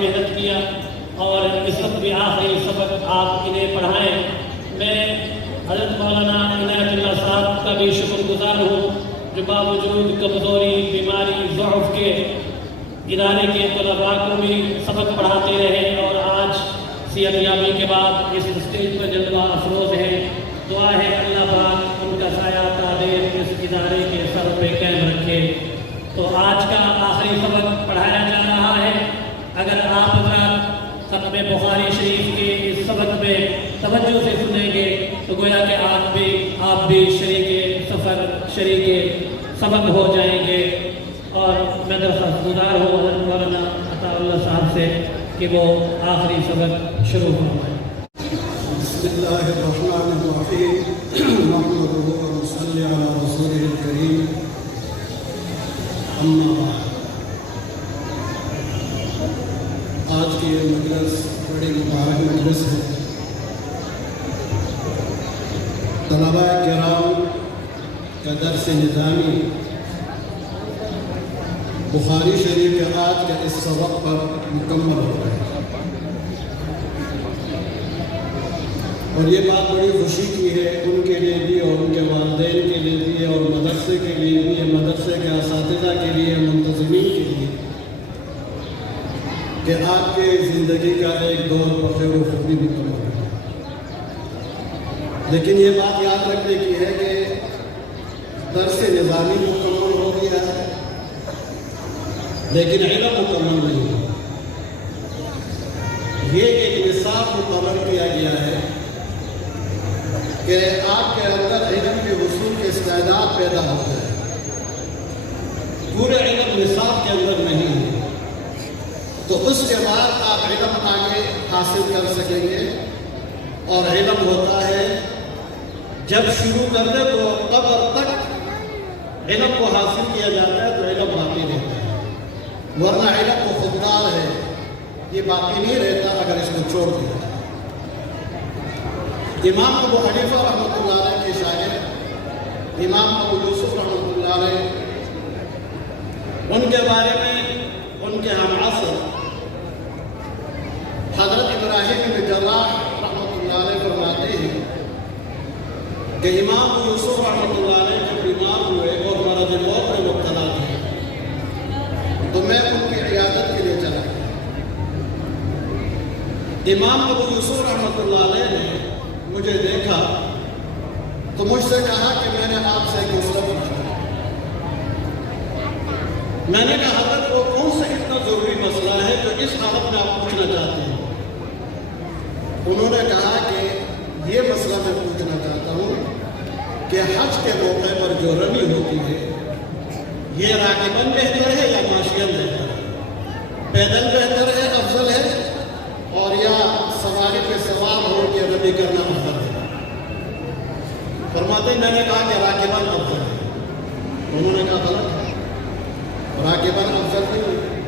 محنت کیا اور اس وقت بھی آخری سبق آپ انہیں پڑھائیں۔ میں حضرت مولانا عنایت اللہ صاحب کا بھی شکر گزار ہوں جو باوجود کمزوری، بیماری، ضعف کے ادارے کے طلباء کو بھی سبق پڑھاتے رہے اور آج صحت یابی کے بعد اس اسٹیج پر جلوہ افروز ہے۔ دعا ہے اللہ پاک ان کا سایہ تعدیر اس ادارے کے سر پہ قائم رکھے۔ تو آج کا آخری سبق پڑھایا جا رہا ہے۔ اگر آپ حضرات ختم بخاری شریف کے اس سبق میں توجہ سے سنیں گے تو گویا کہ آپ بھی شریک سفر، شریک سبق ہو جائیں گے۔ اور میں درخواست گزار ہوں حضرت مولانا عطا اللہ صاحب سے کہ وہ آخری سبق شروع فرمائیں۔ بسم اللہ الرحمن الرحیم، نحمدہ ونصلی علی رسولہ الکریم، اما بعد۔ آج کی یہ مجلس بڑی مبارک مجلس ہے۔ طلباء کرام کا درس نظامی بخاری شریف کے آج کے اس سبق پر مکمل ہو رہا ہے، اور یہ بات بڑی خوشی کی ہے ان کے لیے بھی اور ان کے والدین کے لیے بھی اور مدرسے کے لیے بھی، مدرسے کے اساتذہ کے لیے، منتظمین کے لیے، کہ آپ کے زندگی کا ایک دور بخیر و خوبی مکمل ہے۔ لیکن یہ بات یاد رکھنے کی ہے کہ درس نظامی مکمل ہو گیا ہے لیکن علم مکمل نہیں ہے۔ یہ ایک نصاب مقرر کیا گیا ہے کہ آپ کے اندر علم کے حصول کے استعداد پیدا ہو جائے۔ پورے علم نصاب کے اندر نہیں ہے تو اس کے بعد آپ علم آگے حاصل کر سکیں گے، اور علم ہوتا ہے جب شروع کر دے تو قبر تک علم کو حاصل کیا جاتا ہے تو علم باقی رہتا ہے، ورنہ علم کو خوددار ہے، یہ باقی نہیں رہتا اگر اس کو چھوڑ دیا جائے۔ امام ابو حنیفہ رحمۃ اللہ علیہ کے شاگرد امام ابو یوسف رحمۃ اللہ علیہ، ان کے بارے میں ان کے ہم عصر حضرت ابراہیم بن جراح رحمۃ اللہ علیہ فرماتے ہیں کہ امام ابو یوسف رحمۃ اللہ علیہ جب بیمار ہوئے اور مرض موت میں مبتلا تھے تو میں ان کی عیادت کے لیے چلا گیا۔ امام ابو یوسف رحمۃ اللہ علیہ نے مجھے دیکھا تو مجھ سے کہا کہ میں نے آپ سے ایک مسئلہ پوچھنا ہے۔ میں نے کہا حضرت وہ کون سا اتنا ضروری مسئلہ ہے جو اس حالت میں آپ پوچھنا چاہتے ہیں؟ انہوں نے کہا کہ یہ مسئلہ میں پوچھنا چاہتا ہوں کہ حج کے موقع پر جو رمی ہوتی ہے یہ راکباً بہتر ہے یا ماشیاً بہتر ہے؟ پیدل بہتر ہے، افضل ہے، اور یا سواری پہ سوار ہو کے رمی کرنا افضل ہے؟ فرماتے میں نے کہا کہ راکباً افضل ہے۔ انہوں نے کہا غلط ہے، راکباً افضل نہیں ہے۔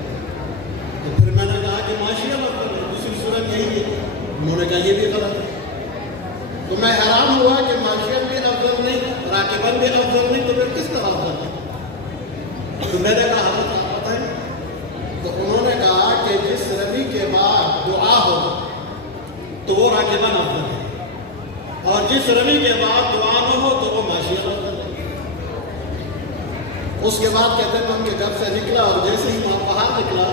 تو پھر میں نے کہا کہ ماشیاً افضل ہے، دوسری صورت یہی ہے۔ انہوں نے کہا یہ بھی غلط ہے۔ تو میں حیران ہوا کہ ماشیاً بھی افضل نہیں، راکباً بھی افضل نہیں، تو پھر کس طرح افضل ہے؟ تو میں نے کہا حضرت آپ بتائیں۔ تو انہوں نے کہا کہ جس رمی کے بعد دعا ہو تو وہ راکباً افضل ہے، اور جس رمی کے بعد دعا نہ ہو تو وہ ماشیاً افضل ہے۔ اس کے بعد کہتے ہیں ان کے گھر سے نکلا اور جیسے ہی وہاں باہر نکلا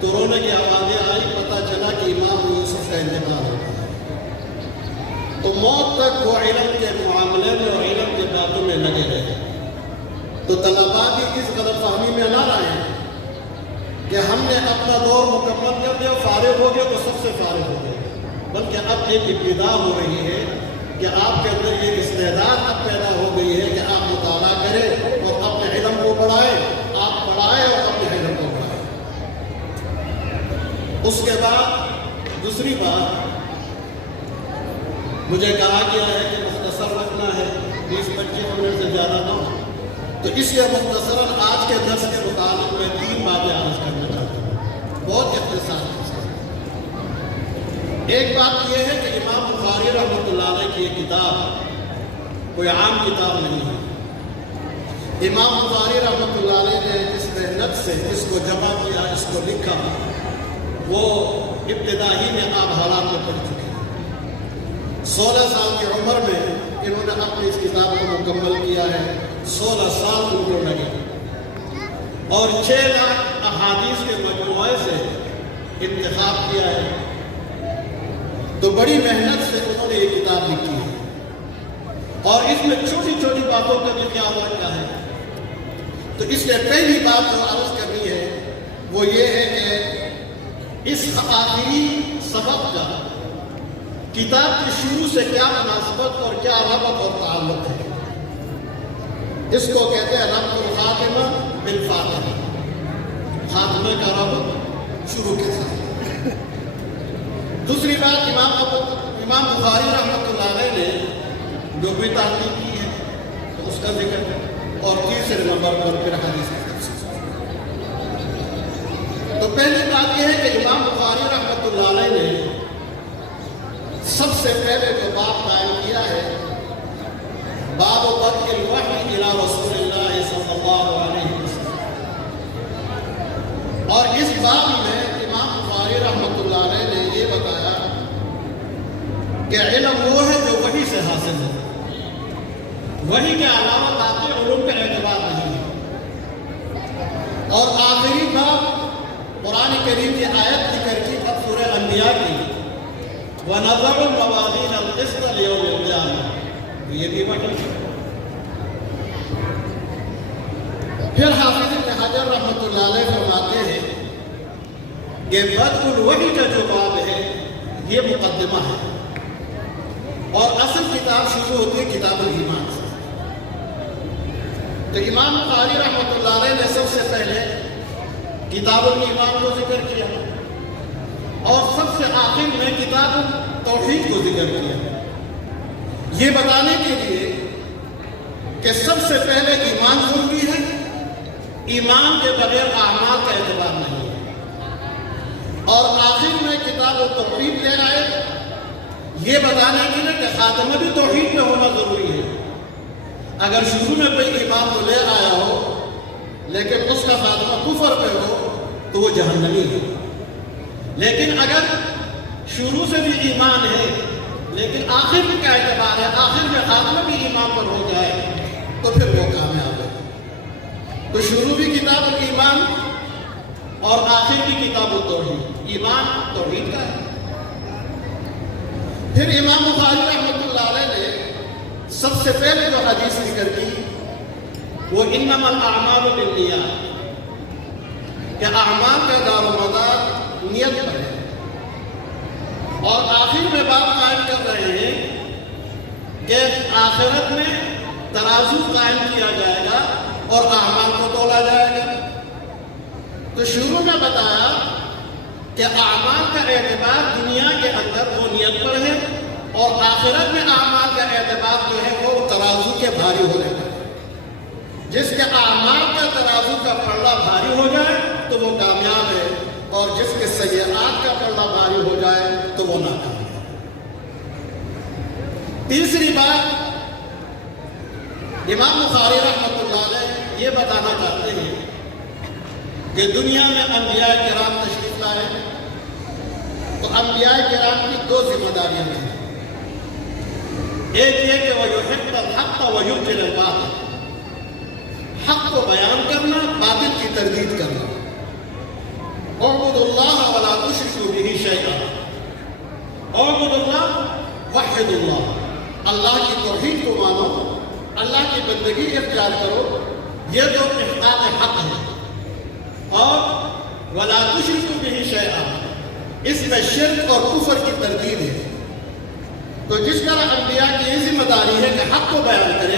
تو رونے کی آوازیں آئی، پتہ چلا کہ امام یوسف کا انتقال ہو گیا۔ تو موت تک وہ علم کے معاملے میں اور علم کے باتوں میں لگے رہے۔ تو طلباء بھی اس غلط فہمی میں نہ رہیں کہ ہم نے اپنا دور مکمل کر دیا، فارغ ہو گئے تو سب سے فارغ ہو گئے، بلکہ اب ایک ابتدا ہو رہی ہے کہ آپ کے اندر یہ استعداد اب پیدا ہو گئی ہے کہ آپ مطالعہ کریں اور اپنے علم کو بڑھائیں، آپ پڑھائیں اور اپنے علم کو بڑھائیں۔ اس کے بعد دوسری بات مجھے کہا گیا ہے کہ مختصر رکھنا ہے، 20-25 منٹ سے زیادہ نہ ہو، تو اس لیے مختصراً آج کے درس کے متعلق میں 3 باتیں عرض کرنا چاہتا ہوں، بہت اختصار کے ساتھ۔ ایک بات یہ ہے کہ امام بخاری رحمۃ اللہ علیہ کی یہ کتاب کوئی عام کتاب نہیں ہے۔ امام بخاری رحمۃ اللہ علیہ نے جس محنت سے اس کو جمع کیا، اس کو لکھا، وہ ابتدا ہی میں آپ حالات میں پڑھ چکے ہیں۔ 16 سال کی عمر میں انہوں نے اپنی اس کتاب کو مکمل کیا ہے، 16 سال ان کو لگے، اور 6 لاکھ احادیث کے مجموعے سے انتخاب کیا ہے۔ تو بڑی محنت سے انہوں نے یہ کتاب لکھی ہے، اور اس میں چھوٹی چھوٹی باتوں کا بھی خیال رکھا ہے۔ تو اس لیے پہلی بات جو عرض کرنی ہے وہ یہ ہے کہ اس آخری سبق کا کتاب کی شروع سے کیا مناسبت اور کیا ربط اور تعلق ہے۔ اس کو کہتے ہیں ربط الخاتمہ بالفاتحہ، خاتمے کا ربط شروع کے ساتھ۔ دوسری بات، امام بخاری رحمۃ اللہ علیہ نے جو بھی تحقیق کی ہے تو اس کا ذکر، اور تیسرے نمبر پر پھر حدیث کی تفسیر۔ تو پہلی بات یہ ہے کہ امام بخاری رحمۃ اللہ علیہ نے سب سے پہلے جو باب قائم کیا ہے، باب بدء الوحی الی رسول اللہ صلی اللہ علیہ وسلم، اور اس باب میں امام بخاری رحمۃ اللہ علیہ نے یہ بتایا کہ علم وہ ہے جو وحی سے حاصل ہے، وحی کے علاوہ باقی علوم کا اعتبار نہیں ہے۔ اور آخری باب قرآن کریم کی آیت ذکر کی سورہ انبیاء کی، وَنَضَعُ الْمَوَازِينَ الْقِسْطَ لِيَوْمِ الْقِيَامَةِ، یہ بھی وحی ہے۔ پھر حافظ ابن حجر رحمۃ اللہ علیہ فرماتے ہیں کہ بدء الوحی کا جو باب ہے یہ مقدمہ ہے، اور اصل کتاب شروع ہوتی ہے کتاب الایمان سے۔ تو امام بخاری رحمۃ اللہ علیہ نے سب سے پہلے کتاب الایمان کو ذکر کیا، اور سب سے آخر میں کتاب توحید کو ذکر کیا، یہ بتانے کے لیے کہ سب سے پہلے ایمان ضروری ہے، ایمان کے بغیر اعمال کا اعتبار نہیں ہے، اور آخر میں کتاب التوحید لے آئے، یہ بتانے کے لیے کہ خاتمہ بھی توحید میں ہونا ضروری ہے۔ اگر شروع میں کوئی ایمان تو لے آیا ہو لیکن اس کا خاتمہ کفر پہ ہو تو وہ جہنمی ہے، لیکن اگر شروع سے بھی ایمان ہے لیکن آخر میں کیا اعتبار ہے، آخر میں خاتمہ بھی ایمان پر ہو جائے تو پھر وہ کامیاب ہے۔ تو شروع بھی کتاب الایمان اور آخر بھی کتاب التوحید، ایمان توحید کا ہے۔ پھر امام بخاری رحمۃ اللہ علیہ نے سب سے پہلے جو حدیث ذکر کی وہ انما الاعمال بالنیات، کہ اعمال کا دار و مدار نیت پر ہے، اور آخر میں بات قائم کر رہے ہیں کہ آخرت میں ترازو قائم کیا جائے گا اور اعمال کو تولا جائے گا۔ تو شروع میں بتایا کہ اعمال کا اعتبار دنیا کے اندر وہ نیت پر ہے، اور آخرت میں اعمال کا اعتبار جو ہے وہ ترازو کے بھاری ہونے پر ہے۔ جس کے اعمال کا ترازو کا پلڑا بھاری ہو جائے تو وہ کامیاب ہے، اور جس کے سیئات کا پلڑا بھاری ہو جائے تو وہ ناکام ہے۔ تیسری بات، امام بخاری رحمۃ اللہ علیہ یہ بتانا چاہتے ہیں کہ دنیا میں انبیاء کرام تشریف لائے، تو انبیاء کرام کی 2 ذمہ داریاں ہیں۔ ایک یہ کہ وَيُحِقَّ الْحَقَّ وَيُبْطِلَ الْبَاطِلَ، حق کو بیان کرنا، باطل کی تردید کرنا۔ اعبدوا اللہ ولا تشرکوا بہ شیئا، اعبدوا اللہ وحدوا اللہ، اللہ کی توحید کو مانو، اللہ کی بندگی اختیار کرو، یہ جو احقاق حق ہے، اور ولا تشرکوا بہ شیئا، اس میں شرک اور کفر کی تردید ہے۔ تو جس طرح انبیاء کی یہ ذمہ داری ہے کہ حق کو بیان کرے،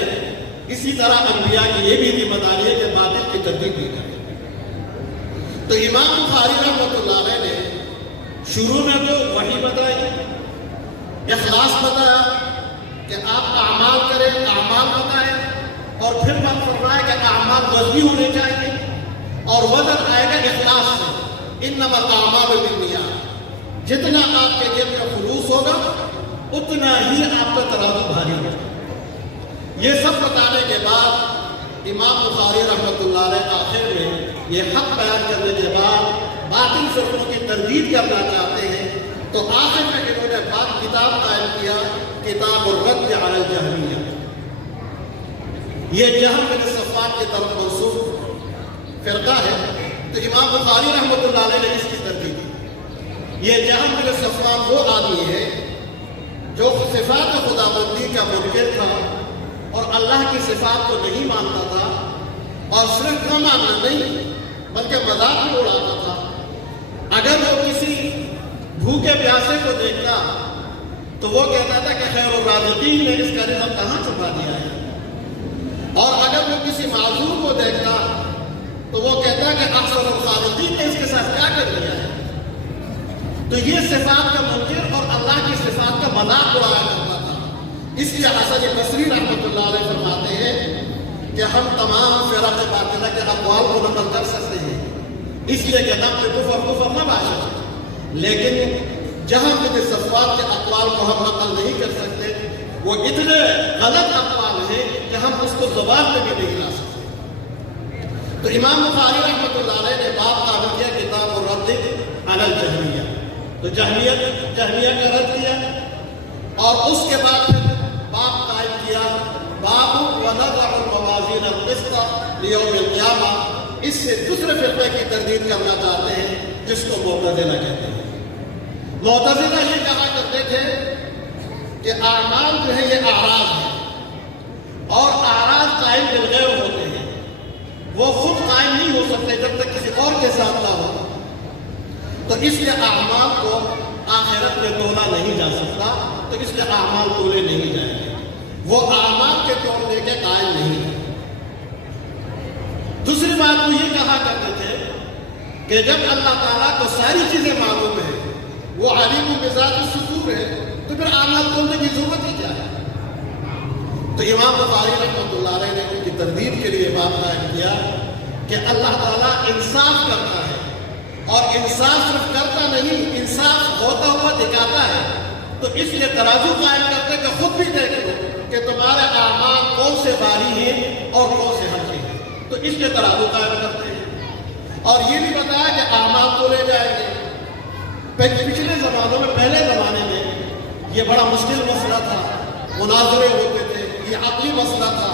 اسی طرح انبیاء کی یہ بھی ذمہ داری ہے کہ باطل کی تردید بھی کرے۔ تو امام بخاری رحمۃ اللہ علیہ نے شروع میں تو وحی بتائی، اخلاص بتایا کہ آپ اعمال کریں، اعمال بتائیں، اور پھر بات فرمایا کہ اعمال وزنی ہونے چاہیے، اور وزن آئے گا اخلاص سے، انما الاعمال بالنیات، جتنا آپ کے دل میں خلوص ہوگا اتنا ہی آپ کا ترازو بھاری ہوگا۔ یہ سب بتانے کے بعد امام بخاری رحمۃ اللہ علیہ آخر میں یہ حق بیان کرنے کے بعد باطل فرقوں کی تردید کرنا چاہتے ہیں، تو آخر میں انہوں نے کتاب قائم کیا، کتاب الرد علی الجہمیہ۔ یہ جہم بن صفوان کی طرف منسوب فرقہ ہے، تو امام بخاری رحمۃ اللہ علیہ نے اس کی تردید کی۔ یہ جہم بن صفوان وہ آدمی ہے جو صفات خداوندی کا منکر تھا اور اللہ کی صفات کو نہیں مانتا تھا، اور صرف نہ ماننا نہیں بلکہ مذاق بھی اڑاتا تھا۔ اگر وہ کسی بھوکے پیاسے کو دیکھتا تو وہ کہتا تھا کہ خیر الرازقین نے اس کا رزق کہاں چھپا دیا ہے، اور اگر وہ کسی معذور کو دیکھتا تو وہ کہتا کہ احسن الخالقین نے اس کے ساتھ کیا کر دیا ہے۔ تو یہ صفات کا منکر اور اللہ کی صفات کا مذاق اڑایا کرتا تھا۔ اس لیے حسن بصری رحمۃ اللہ علیہ فرماتے ہیں کہ ہم تمام فرق باطلہ کے اقوال کو نقل کر سکتے ہیں، اس لیے کہ نقل کفر نہ باشد، لیکن جہاں بن صفوان کے اقوال کو ہم نقل نہیں کر سکتے، وہ اتنے غلط اقوال ہیں کہ ہم اس کو زبان پہ بھی نہیں لا سکتے۔ تو امام بخاری رحمۃ اللہ علیہ نے باب قائم کیا کتاب الرد علی الجہمیہ، تو جہمیہ کا رد کیا، اور اس کے بعد پھر باب قائم کیا باب ونضع الموازین القسط لیوم القیامہ۔ اس سے دوسرے فرقے کی تردید کرنا چاہتے ہیں جس کو معتزلہ کہتے ہیں۔ معتزلہ یہ کہا کرتے تھے کہ اعمال جو ہے یہ اعراض ہے، اور اعراض قائم بالغیب ہوتے ہیں، وہ خود قائم نہیں ہو سکتے جب تک کسی اور کے ساتھ نہ ہو، تو اس لیے اعمال کو آخرت میں تولا نہیں جا سکتا، تو اس لیے اعمال تولے نہیں جائیں گے، وہ اعمال کے تولنے کے قائل نہیں ہے۔ دوسری بات وہ یہ کہا کرتے تھے کہ جب اللہ تعالیٰ کو ساری چیزیں معلوم ہے، وہ علیم بذات الصدور ہے، تو پھر اعمال تولنے کی ضرورت ہی کیا ہے۔ تو امام بخاری رحمۃ اللہ علیہ نے ان کی تردید کے لیے بات قائم کیا کہ اللہ تعالیٰ انصاف کرتا ہے، اور انصاف صرف کرتا نہیں، انصاف ہوتا ہوا دکھاتا ہے، تو اس لیے ترازو قائم کرتے کہ خود بھی دیکھ لو کہ تمہارے اعمال کون سے باری ہیں اور کون سے ہلکے ہیں، تو اس لیے ترازو قائم کرتے ہیں، اور یہ بھی بتایا کہ اعمال تولے جائیں گے۔ پچھلے زمانوں میں، پہلے زمانے میں یہ بڑا مشکل مسئلہ تھا، مناظرے ہوتے تھے، یہ عقلی مسئلہ تھا،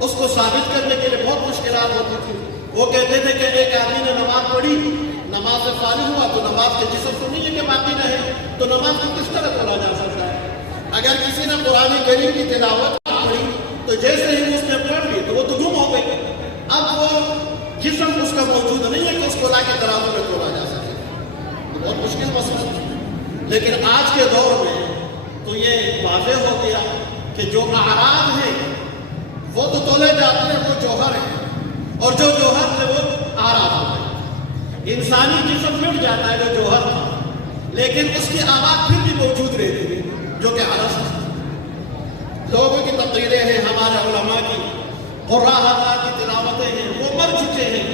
اس کو ثابت کرنے کے لیے بہت مشکلات ہوتی تھی۔ وہ کہتے تھے کہ ایک آدمی نے نماز پڑھی، نماز سے فارغ ہوا تو نماز کے جسم تو نہیں ہے کہ باقی رہے، تو نماز کو کس طرح تولا جا سکتا ہے؟ اگر کسی نے قرآن کریم کی تلاوت پڑھی تو جیسے ہی اس نے پڑھ لی تو وہ تو گم ہو گئی، اب وہ جسم اس کا موجود نہیں ہے کہ اس کو لا کے ترازو میں تولا جا سکے، بہت مشکل مسئلہ تھا۔ لیکن آج کے دور میں تو یہ واضح ہو گیا کہ جو اعراض ہیں وہ تو تولے جاتے ہیں، وہ جوہر ہیں، اور جو جوہر تھے وہ اعراض ہو گئے۔ انسانی جسم مٹ جاتا ہے جو جوہر تھا، لیکن اس کی آواز پھر بھی موجود رہتی ہے جو کہ عرض ہے۔ لوگوں کی تقریریں ہیں، ہمارے علماء کی قرآن حضرات کی تلاوتیں ہیں، وہ مر چکے ہیں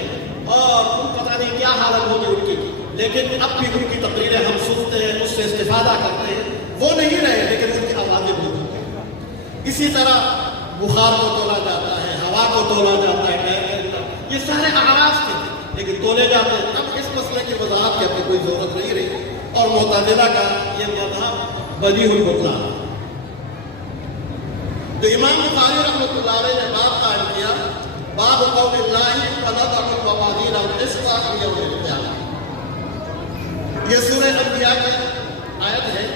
اور پتہ نہیں کیا حالت ہوگی ان کی، لیکن اب بھی ان کی تقریریں ہم سنتے ہیں، اس سے استفادہ کرتے ہیں، وہ نہیں رہے لیکن ان کی آوازیں موجود ہیں۔ اسی طرح بخار کو تولا جاتا ہے، ہوا کو تولا جاتا ہے، یہ سارے اعراض تھے لیکن تولے جاتے ہیں۔ اب اس مسئلے کی وضاحت کی کوئی ضرورت نہیں رہی، اور معتزلہ کا یہ مذہب بدیع البطلان۔ تو امام بخاری رحمۃ اللہ علیہ نے باب قائم کیا باب قول اللہ ونضع الموازین القسط لیوم القیامہ۔ یہ سورہ انبیاء کی آیت ہے،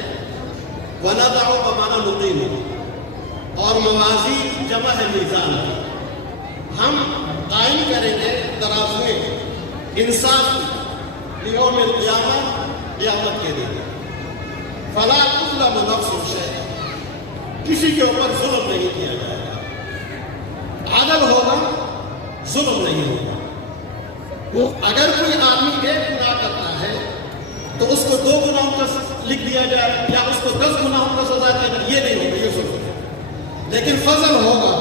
ونضع بمعنی نقیم، اور موازین جمع ہے میزان، ہم قائم کریں گے ترازوئے انصاف لیوم القیامہ، قیامت کے دن، فلا تظلم نفس شیئا، کسی کے اوپر ظلم نہیں کیا جائے گا، عدل ہوگا، ظلم نہیں ہوگا۔ اگر کوئی آدمی ایک گناہ کرتا ہے تو اس کو 2 گناہوں کا لکھ دیا جائے یا اس کو 10 گناہوں کا سزا دیا جائے، یہ نہیں ہوگا، یہ ظلم ہے۔ لیکن فضل ہوگا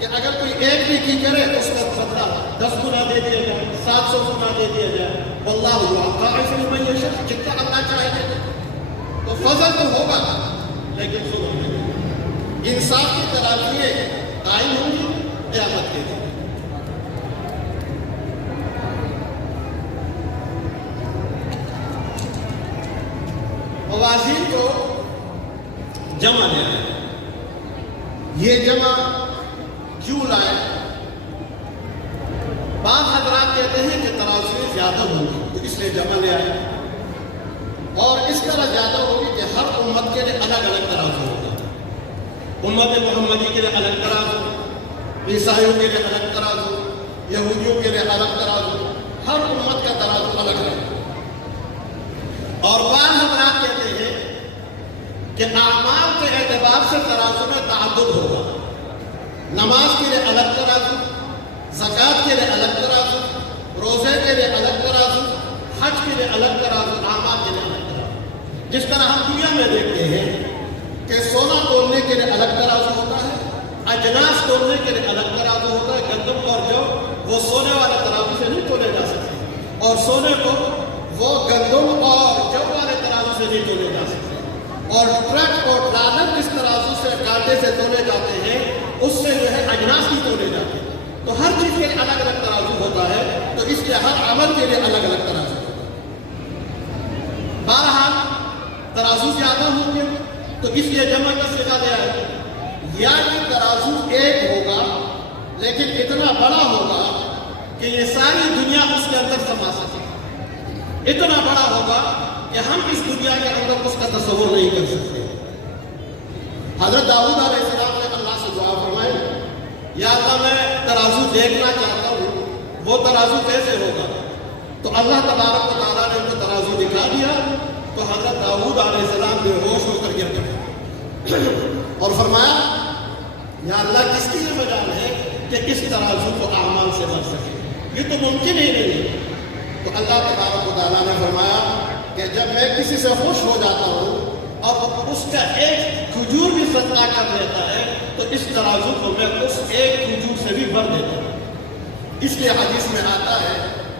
کہ اگر کوئی ایک بھی کی کرے تو اس کو بدلہ 10 گنا دے دیا جائے، 700 گنا دے دیا جائے، واللہ یضاعف لمن یشاء، جتنا اللہ چاہے گا۔ تو فضل تو ہوگا لیکن ظلم نہیں ہوگا۔ انصاف کی ترازوئیں قائم ہوں گی قیامت کے دن۔ موازین کو جمع لے آئے. یہ جمع کیوں لائے؟ بعض حضرات کہتے ہیں کہ ترازویں زیادہ ہوں گی تو اس لیے جمع لے آئے، اور اس طرح زیادہ ہوگی کہ ہر امت کے لیے الگ الگ ترازو ہوگا. امت محمدی کے لیے الگ ترازو، عیسائیوں کے لیے الگ ترازو، یہودیوں کے لیے الگ ترازو، ہر امت کا ترازو الگ ہے. اور بعض حضرات کہتے ہیں کہ اعمال کے اعتبار سے ترازو میں تعدد ہوگا. نماز کے لیے الگ ترازو، زکوٰۃ کے لیے الگ ترازو، روزے کے لیے الگ ترازو، حج کے لیے الگ ترازو، اعمال کے لیے الگ ترازو. جس طرح ہم دنیا میں دیکھتے ہیں کہ سونا تولنے کے لیے الگ ترازو ہوتا ہے، اجناس تولنے کے لیے الگ ترازو ہوتا ہے. گندم اور جو وہ سونے والے ترازو سے نہیں تولے جا سکتے، اور سونے کو وہ گندم اور جو والے ترازو سے نہیں تولے جا سکتے. اور ٹرک اور ٹرالر جس ترازو سے کانٹے سے تولے جاتے ہیں اس سے جو ہے اجناس بھی تولے جاتے ہیں. تو ہر چیز کے لیے الگ الگ ترازو ہوتا ہے، تو اس لیے ہر عمل کے لیے الگ الگ ترازو ہوتا ہے. بہرحال ترازو زیادہ ہوں گے تو اس لیے جمع کا صیغہ لے آئے. یا کہ ترازو ایک ہوگا لیکن اتنا بڑا ہوگا کہ یہ ساری دنیا اس کے اندر سما سکے. اتنا بڑا ہوگا کہ ہم اس دنیا کے اندر اس کا تصور نہیں کر سکتے. حضرت داؤد علیہ السلام نے اللہ سے دعا فرمائی، یا اللہ میں ترازو دیکھنا چاہتا ہوں، وہ ترازو کیسے ہوگا؟ تو اللہ تبارک و تعالیٰ نے ان کو ترازو دکھا دیا. تو حضرت داؤد علیہ السلام بے ہوش ہو کر گر گئے اور فرمایا، یا اللہ کس کی یہ مجال ہے کہ اس ترازو کو اعمال سے بھر سکے؟ یہ تو ممکن ہی نہیں ہے. تو اللہ تبارک و تعالیٰ نے فرمایا کہ جب میں کسی سے خوش ہو جاتا ہوں اور اس کا ایک کھجور بھی صدقہ کر لیتا ہے تو اس ترازو کو میں اس ایک کھجور سے بھی بھر دیتا ہوں. اس لیے حدیث میں آتا ہے،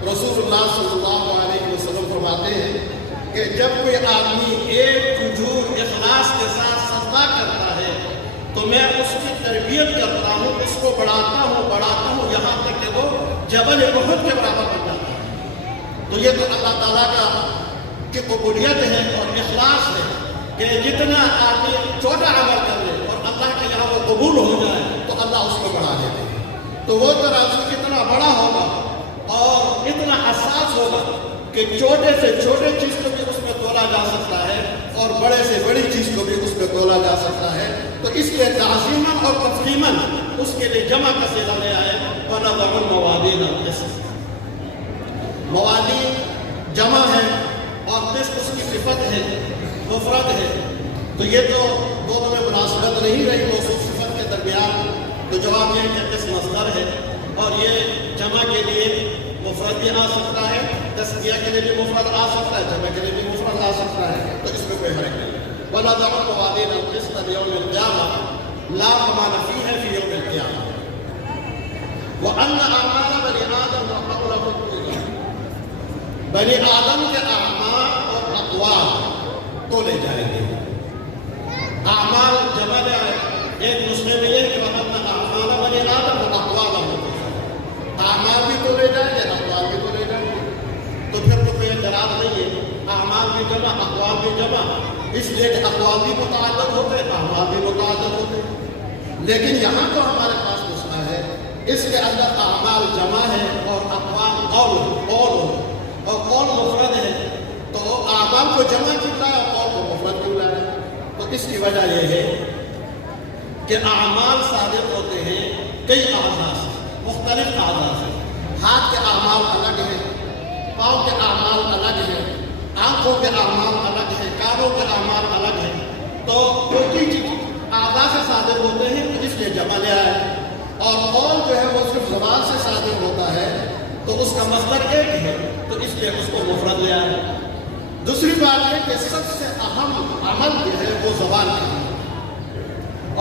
رسول اللہ صلی اللہ علیہ وسلم فرماتے ہیں کہ جب کوئی آدمی ایک کھجور اخلاص کے ساتھ صدقہ کرتا ہے تو میں اس کی تربیت کرتا ہوں، اس کو بڑھاتا ہوں یہاں تک کہ وہ جبل احد کے برابر بن جاتا ہے. تو یہ تو اللہ تعالیٰ کا کی قبولیت ہے اور اخلاص ہے کہ جتنا آدمی چھوٹا عمل کر لے اور اللہ کے یہاں وہ قبول ہو جائے تو اللہ اس کو بڑھا دیتے ہیں. تو وہ ترازو اتنا بڑا ہوگا اور اتنا حساس ہوگا کہ چھوٹے سے چھوٹے چیز کو بھی اس میں تولا جا سکتا ہے اور بڑے سے بڑی چیز کو بھی اس میں تولا جا سکتا ہے. تو اس لیے تعظیماً اور تفخیماً اس کے لیے جمع کا صیغہ لے آئے. وَنَضَعُ الْمَوَازِينَ الْقِسْطَ. موازین جمع ہے اور قسط اس کی صفت ہے، مفرد ہے. تو یہ تو دونوں میں مناسبت نہیں رہی موصوف صفت کے درمیان. تو جواب یہ ہے کہ قسط مصدر ہے اور یہ جمع کے لیے مفرد بھی آ سکتا ہے، تسنیہ کے لیے بھی مفرد آ سکتا ہے، جمع کے لیے بھی مفرد آ سکتا ہے. تو اس میں کوئی حرج نہیں. وَنَضَعُ الْمَوَازِينَ الْقِسْطَ لِيَوْمِ الْقِيَامَةِ لَا مَعْنَ فِيهَا فِي يَوْمِ الْقِيَامَةِ وَأَنَّ أَعْمَالَ بَنِي آدَمَ وَأَقْوَالَهُمْ بنی آدم کے اعمال اور اقوال تولے جائیں گے. اعمال جمع ہے. ایک نسخے میں یہ کہ وَأَنَّ أَعْمَالَ بَنِي آدَمَ وَأَقْوَالَهُمْ اعمال بھی تولے جائیں گے، اقوال بھی تولے جائیں گے. تو پھر تو کوئی اعتراض نہیں ہے. اعمال بھی جمع، اقوال بھی جمع، اس لیے کہ اقوال بھی متعدد ہوتے، اعمال بھی متعدد ہوتے. لیکن یہاں تو ہمارے پاس مسئلہ ہے، اس کے اندر اعمال جمع ہے اور اقوال قول اور قول مفرد ہے. تو اعمال کو جمع کیوں لایا اور قول کو مفرد کیوں لایا؟ تو اس کی وجہ یہ ہے کہ اعمال صادر ہوتے ہیں کئی اعضاء سے، مختلف اعضاء سے. ہاتھ کے اعمال الگ ہیں، پاؤں کے اعمال الگ ہیں، آنکھوں کے اعمال الگ ہیں، کانوں کے اعمال الگ ہیں. تو کوئی چیز اعضاء سے صادر ہوتے ہیں تو اس لیے جمع لے آئے. اور قول جو ہے وہ صرف زبان سے صادر ہوتا ہے تو اس کا مصدر ایک ہے تو اس لیے اس کو مفرد لے آئے. دوسری بات ہے کہ سب سے اہم عمل جو ہے وہ زبان کا ہے.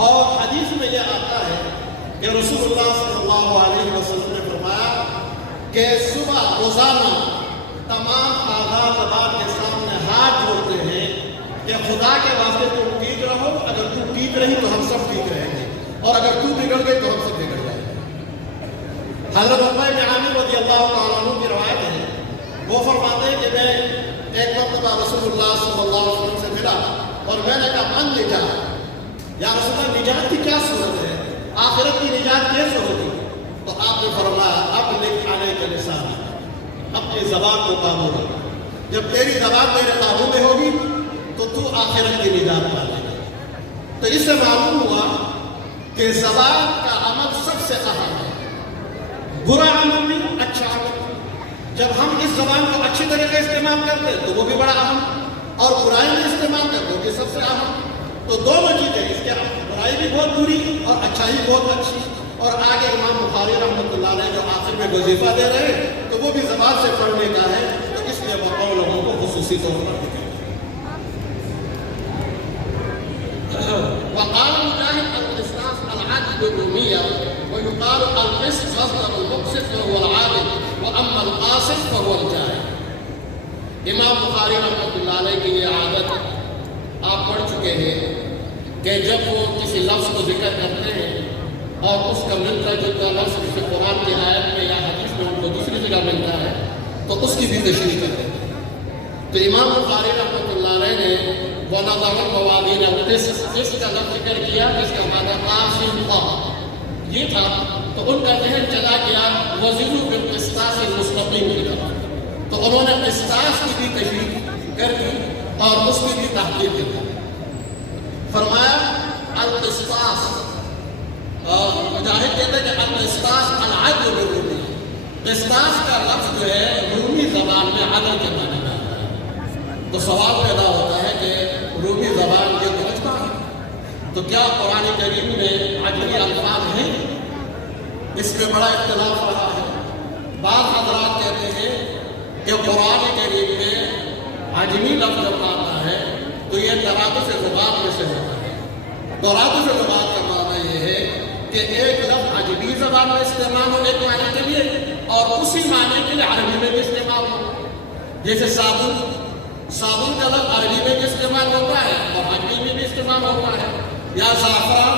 اور حدیث میں یہ آتا ہے کہ رسول اللہ صلی اللہ علیہ وسلم نے فرمایا کہ صبح روزانہ تمام اعضاء زبان کے سامنے ہاتھ جوڑتے ہیں کہ خدا کے واسطے تم ٹھیک رہو، اگر تم ٹھیک رہی تو ہم سب ٹھیک رہیں گے، اور اگر تو بگڑ گئی تو ہم سب بگڑ جائیں گے. حضرت عقبہ بن عامر رضی اللہ تعالیٰ عنہ کی روایت ہے، وہ فرماتے ہیں کہ میں ایک مرتبہ رسول اللہ صلی اللہ علیہ وسلم سے ملا اور میں نے کہا من نجات، یا رسول اللہ نجات کی کیا صورت ہے، آخرت کی نجات کیسے ہوگی؟ تو آپ نے فرمایا اپلک علیک لسانک، اپنی زبان کو قابو رکھ، جب تیری زبان میرے قابو میں ہوگی تو تو آخرت کی نجات پا لے گا۔ تو اس سے معلوم ہوا کہ زبان کا عمل سب سے اہم ہے، برا عمل بھی اچھا عمل۔ جب ہم اس زبان کو اچھی طریقے استعمال کرتے ہیں تو وہ بھی بڑا اہم، اور برائی میں استعمال کرتے وہ بھی سب سے اہم۔ تو دونوں چیزیں، اس کے برائی بھی بہت بری اور اچھائی بہت اچھی۔ اور آگے امام بخاری رحمۃ اللہ علیہ جو آخر میں وظیفہ دے رہے ہیں تو وہ بھی زبان سے پڑھنے کا ہے، تو اس لیے وہ لوگوں کو خصوصی طور پر دکھائیں۔ وقال مجاهد القسطاس العدل بالرومية، ويقال القسط مصدر المقسط فهو العادل، وأما القاسط فهو الجاهل۔ امام بخاری رحمۃ اللہ علیہ کی یہ عادت آپ پڑھ چکے ہیں کہ جب وہ کسی لفظ کو ذکر کرتے ہیں اور اس کا ملتا جلتا لفظ کسی قرآن کی آیت میں یا حدیث میں ان کو دوسری جگہ ملتا ہے تو اس کی بھی تشریح کرتے ہیں۔ تو امام بخاری رحمۃ اللہ علیہ نے وَنَضَعُ الْمَوَازِينَ الْقِسْطَ جس کا لفظ ذکر کیا، جس کا معنی قاسط یہ تھا، تو ان کا ذہن چلا گیا وَزِنُوا بِالْقِسْطَاسِ الْمُسْتَقِيمِ کی طرف، تو انہوں نے قسطاس کی بھی تشریح کر دی اور اس کی بھی تحقیق کی۔ فرمایا القسطاس، مجاہد کہتے ہیں کہ القسطاس العدل بالرومی، قسطاس کا لفظ جو ہے رومی زبان میں عدل کے معنی میں آتا ہے۔ تو سوال پیدا ہوتا ہے کہ رومی زبان یہ ترجمہ ہے تو کیا قرآن کریم میں عجمی الفاظ ہیں؟ اس میں بڑا اختلاف رہا ہے۔ بعض حضرات کہتے ہیں کہ قرآن کریم میں عجمی لفظ جب آتا ہے تو یہ ترادف لغات میں سے ہوتا ہے۔ ترادف لغات کا معنی یہ ہے کہ ایک لفظ عجمی زبان میں استعمال ہو ایک معنی کے لیے اور اسی معنی کے لیے عربی میں بھی استعمال ہو۔ جیسے صابن کا لفظ عربی میں بھی استعمال ہوتا ہے اور عجمی میں بھی استعمال ہوتا ہے، یا زعفران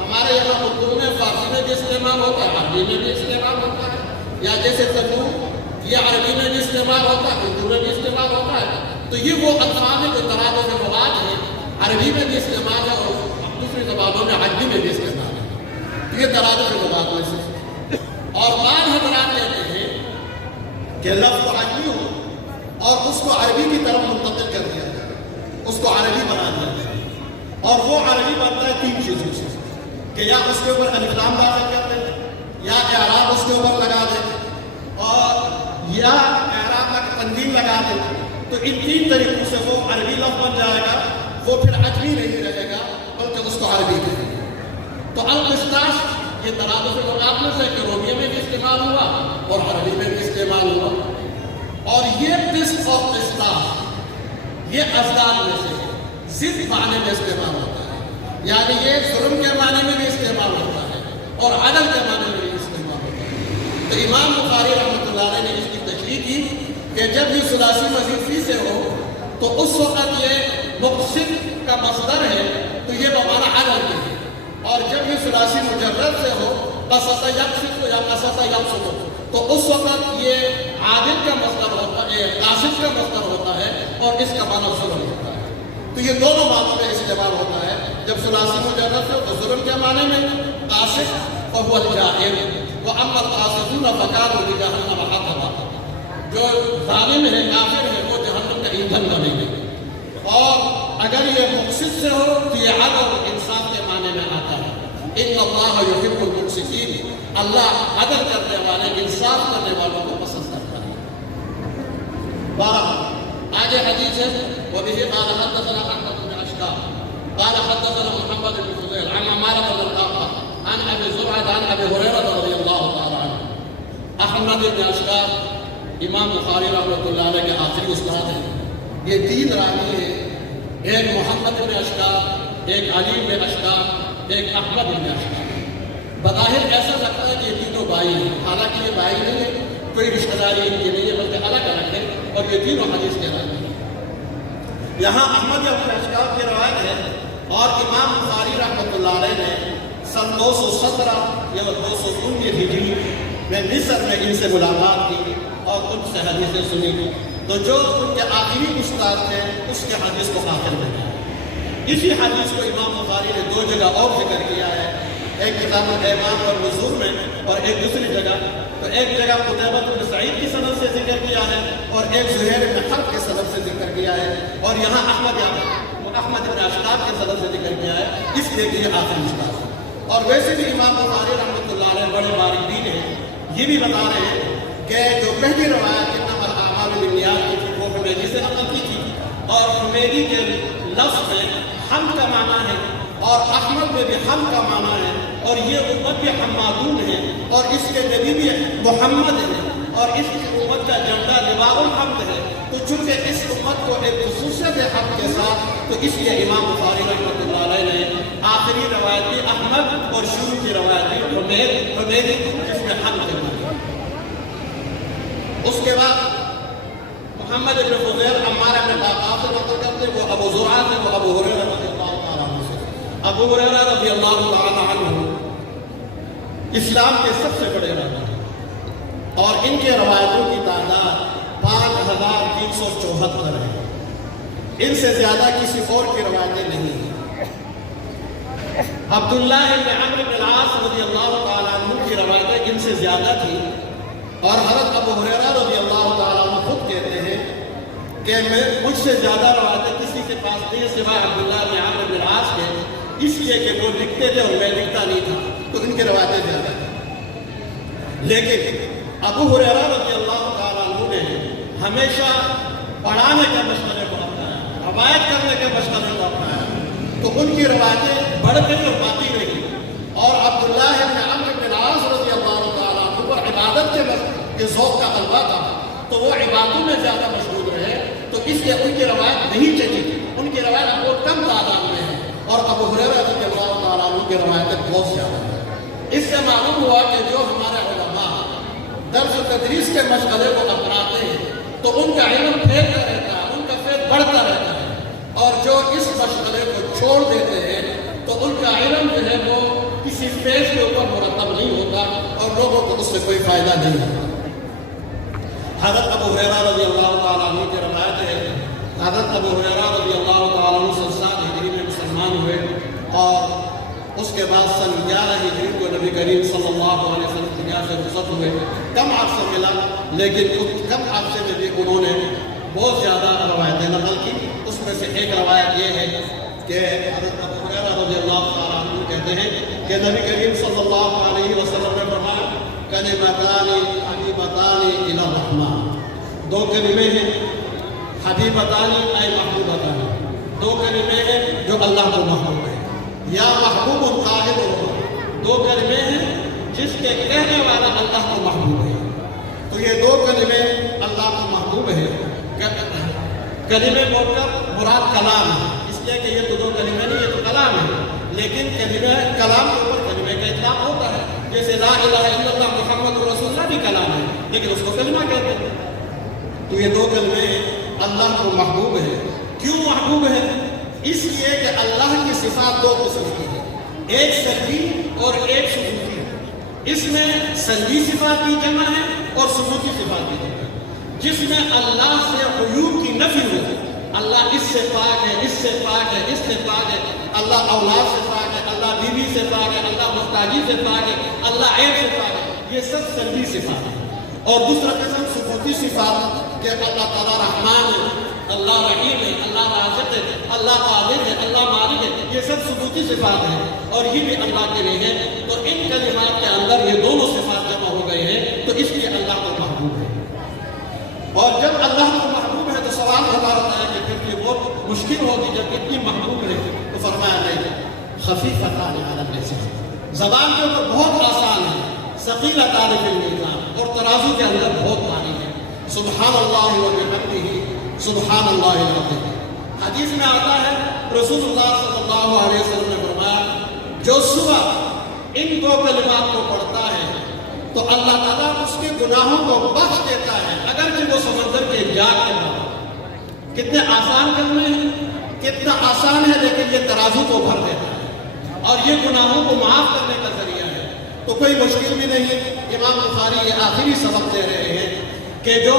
ہمارے یہاں اردو میں فارسی میں بھی استعمال ہوتا ہے، عربی میں بھی استعمال ہوتا ہے، یا جیسے تنور یہ عربی میں بھی استعمال ہوتا ہے، اردو میں بھی استعمال ہوتا ہے۔ تو یہ وہ الفاظ جو ترادف لغات ہیں، عربی میں بھی استعمال ہے اور دوسری زبانوں میں عجمی میں بھی استعمال ہے، تو یہ ترادف لغات میں سے۔ اور بعض حضرات کہتے ہیں کہ لفظ عجمی ہو اور اس کو عربی کی طرف منتقل کر دیا جائے، اس کو عربی بنا دیا جائے، اور وہ عربی بنتا ہے تین چیزوں سے، کہ یا اس کے اوپر الف لام داخل کر دیں، یا اعراب اس کے اوپر لگا دیں، اور یا اعراب کا تنوین لگا دیں۔ تو ان تین طریقوں سے وہ عربی لفظ بن جائے گا، وہ پھر عجمی نہیں رہے گا بلکہ اس کو عربی کہیں گے۔ تو القسطاس یہ ترادف لغات میں سے کہ رومیہ میں بھی استعمال ہوا اور عربی میں بھی استعمال ہوا، اور یہ قسط اور قسطاس یہ ازداد میں سے ضد معنی میں استعمال ہوتا ہے، یعنی یہ ظلم کے معنی میں بھی استعمال ہوتا ہے اور عدل کے معنی میں بھی استعمال ہوتا ہے۔ تو امام بخاری رحمۃ اللہ علیہ نے اس کی تشریح کی کہ جب یہ ثلاثی مزید فی سے ہو تو اس وقت یہ مقصد کا مصدر ہے تو یہ بمعنی عدل کے ہے، اور جب یہ ثلاثی مجرد سے ہو قصص یقصد یا قصص یقصد تو اس وقت یہ عادل کا مصدر ہوتا ہے، قاصد کا مصدر ہوتا ہے اور اس کا معنی ظلم ہوتا ہے۔ تو یہ دونوں معنوں میں استعمال ہوتا ہے، جب ثلاثی مجرد سے تو ظلم کے معنی میں، قاصد فهو الجائر، واما القاصدون فكانوا لجهنم حطبا، جو ظالم ہے کافر ہے وہ جہنم کا ایندھن بنے گے۔ اور اگر یہ مقصد سے ہو تو یہ عدل اور انصاف کے معنی میں آتا ہے، ان اللہ یحب المقسطین، اللہ عدل کرنے والے انصاف کرنے والوں کو پسند کرتا ہے۔ آگے حدیث ہے وبه قال حدثنا احمد بن اشکار قال حدثنا محمد بن فضيل عن عمارة بن القعقاع عن ابي زرعة عن ابي هريرة رضي الله تعالى عنه۔ احمد بن اشکار امام بخاری رحمۃ اللہ علیہ کے آخری استاد ہیں۔ یہ تین راوی ہیں، ایک محمد بن اشکار، ایک علی بن اشکار، ایک احمد بن اشکار۔ بظاہر ایسا لگتا ہے کہ یہ تینوں بھائی ہیں، حالانکہ یہ بھائی نہیں ہے، کوئی رشتہ داری ان کی نہیں ہے بلکہ الگ الگ ہے، اور یہ تینوں حدیث کے راوی ہیں۔ یہاں احمد بن اشکار کی روایت ہے اور امام بخاری رحمۃ اللہ علیہ نے سن 217 یا 219 ہجری میں مصر میں ان سے ملاقات کی اور ان سے حدیثیں سنی۔ تو جو ان کے آخری استاد تھے اس کے حدیث کو آخر میں کیا. اسی حدیث کو امام بخاری نے 2 جگہ اور ذکر کیا ہے، ایک کتاب الایمان والنذور میں اور ایک دوسری جگہ. تو ایک جگہ قتیبہ بن سعید کی سند سے ذکر کیا ہے اور ایک زہیر بن حرب کے سند سے ذکر کیا ہے، اور یہاں احمد بن اشتاب کے سند سے ذکر کیا ہے، اس لیے کہ یہ آخری استاد ہے. اور ویسے بھی امام بخاری رحمۃ اللہ علیہ بڑے باریک دین ہیں، یہ بھی بتا رہے ہیں کہ جو پہلی روایت انما الاعمال بالنیات کی تھی وہ حمیدی سے نقل کی تھی، اور حمیدی کے لفظ میں ہم کا معنی ہے اور احمد میں بھی ہم کا معنی ہے، اور یہ امت بھی حمادون ہے اور اس کے نبی بھی محمد ہے، اور اس امت کا جھنڈا لواء الحمد ہے. تو چونکہ اس امت کو ایک خصوصیت ہے حمد کے ساتھ، تو اس لیے امام بخاری رحمۃ اللہ علیہ نے آخری روایت بھی احمد اور شروع کی روایت بھی حمیدی جس میں حمد ہے. اس کے بعد محمد بن فضیل عمار بن وقاص سے نقل کرتے، وہ ابو زرعہ سے، وہ ابو ہریرہ رضی اللہ تعالیٰ عنہ سے. ابو ہریرہ رضی اللہ تعالیٰ عنہ اسلام کے سب سے بڑے راوی ہیں اور ان کے روایتوں کی تعداد 5374 ہے. ان سے زیادہ کسی اور کی روایتیں نہیں ہیں. عبداللہ بن عمرو بن العاص رضی اللہ تعالیٰ عنہ کی روایتیں ان سے زیادہ تھی، اور حضرت ابو ہریرہ رضی اللہ تعالیٰ عنہ خود کہتے ہیں کہ مجھ سے زیادہ روایتیں کسی کے پاس نہیں سوائے عبداللہ بن عمرو بن العاص کے، اس لیے کہ وہ لکھتے تھے اور میں لکھتا نہیں تھا، تو ان کی روایتیں زیادہ تھیں. لیکن ابو ہریرہ رضی اللہ تعالیٰ عنہ نے ہمیشہ پڑھانے کے مشغلے کو اپنایا، روایت کرنے کے مشغلے کو اپنایا، تو ان کی روایتیں بڑھ گئی اور باقی رہی. اور عبداللہ بن عمرو بن العاص رضی اللہ تعالیٰ عنہ پر عبادت کے ذوق کا غلبہ تھا، تو وہ عبادتوں میں زیادہ مشغول رہے، تو اس لیے ان کی روایت نہیں چلی تھی. ان کی روایت بہت کم تعداد میں ہے، اور ابو ہریرہ رضی اللہ تعالیٰ عنہ کی روایتیں بہت زیادہ ہیں. اس سے معلوم ہوا کہ جو ہمارے علماء درس و تدریس کے مشغلے کو اپناتے ہیں تو ان کا علم پھیلتا رہتا ہے، ان کا فیض بڑھتا رہتا ہے، اور جو اس مشغلے کو چھوڑ دیتے ہیں تو ان کا علم جو ہے وہ کسی فیض کے اوپر مرتب نہیں ہوتا اور لوگوں کو اس سے کوئی فائدہ نہیں ہوتا. حضرت ابو ہریرہ رضی اللہ تعالیٰ عنہ کی روایت ہے، حضرت ابو ہریرہ رضی اللہ تعالیٰ عنہ 7 ہجری میں مسلمان ہوئے، اور اس کے بعد سن 11 ہجری کو نبی کریم صلی اللہ علیہ وسلم دنیا سے رخصت ہوئے. کم عرصہ ملا، لیکن اس کم عرصے میں بھی انہوں نے بہت زیادہ روایتیں نقل کی. اس میں سے ایک روایت یہ ہے کہ حضرت ابو ہریرہ رضی اللہ تعالیٰ عنہ کہتے ہیں کہ نبی کریم صلی اللہ علیہ وسلم نے فرمایا کلمتان حبیبتان الی الرحمن، 2 کلمے ہیں حبیبتان اے محبوبتان، 2 کلمے ہیں جو اللہ کو محبوب ہے. یا محبوب قائل، 2 کلمے ہیں جس کے کہنے والا اللہ کو محبوب ہے. تو یہ 2 کلمے اللہ کو محبوب ہے. کلمے بول کر مراد کلام ہے، اس لیے کہ یہ تو 2 کلمے نہیں، یہ تو کلام ہے. لیکن کلمہ کلام کے اوپر کلمے کا اطلاق ہوتا ہے، جیسے لا الہ الا اللہ محمد رسول اللہ بھی کلام ہے، لیکن اس کو کلمہ کہتے ہیں. تو یہ 2 کلمے اللہ کو محبوب ہے. کیوں محبوب ہے؟ اس لیے کہ اللہ کی صفات 2 قسم کی ہیں، ایک سلبی اور ایک ثبوتی. اس میں سلبی صفات کی جمع ہے اور ثبوتی صفات کی جمع ہے. جس میں اللہ سے عیوب کی نفی ہو، اللہ اس سے پاک ہے، اس سے پاک ہے، اس سے پاک ہے، اللہ اولاد سے پاک ہے، اللہ بیوی سے پاک ہے، اللہ محتاجی سے پاک ہے، اللہ عیب سے پاک ہے. یہ سب سلبی صفات ہیں. اور دوسرا قسم ثبوتی صفات کہ اللہ تعالیٰ رحمان ہے، اللہ رحیم ہے، اللہ رازق ہے، اللہ قادر ہے، اللہ مالک ہے. یہ سب ثبوتی صفات ہیں اور یہ بھی اللہ کے لیے ہے. تو ان کلمات کے اندر یہ دونوں صفات جمع ہو گئے ہیں، تو اس لیے اللہ کو محبوب ہے. اور جب اللہ کو محبوب ہے تو سوال ہوتا رہتا ہے کہ پھر یہ بہت مشکل ہوگی جب اتنی محبوب ہے. تو فرمایا نہیں، خفیفتان علی اللسان، زبان کے اوپر بہت آسان ہے، ثقیلتان فی المیزان، اور ترازو کے اندر بہت پانی ہے. سبحان اللہ و بحمدہ سبحان اللہ العظیم. حدیث میں آتا ہے رسول اللہ صلی اللہ علیہ وسلم نے فرمایا جو صبح ان 2 کلمات کو پڑھتا ہے تو اللہ تعالیٰ اس کے گناہوں کو بخش دیتا ہے، اگرچہ وہ سمندر کے جاگ کے بعد. کتنے آسان کلمے ہیں، کتنا آسان ہے، لیکن یہ ترازو کو بھر دیتا ہے اور یہ گناہوں کو معاف کرنے کا ذریعہ ہے. تو کوئی مشکل بھی نہیں ہے. امام بخاری یہ آخری سبق دے رہے ہیں کہ جو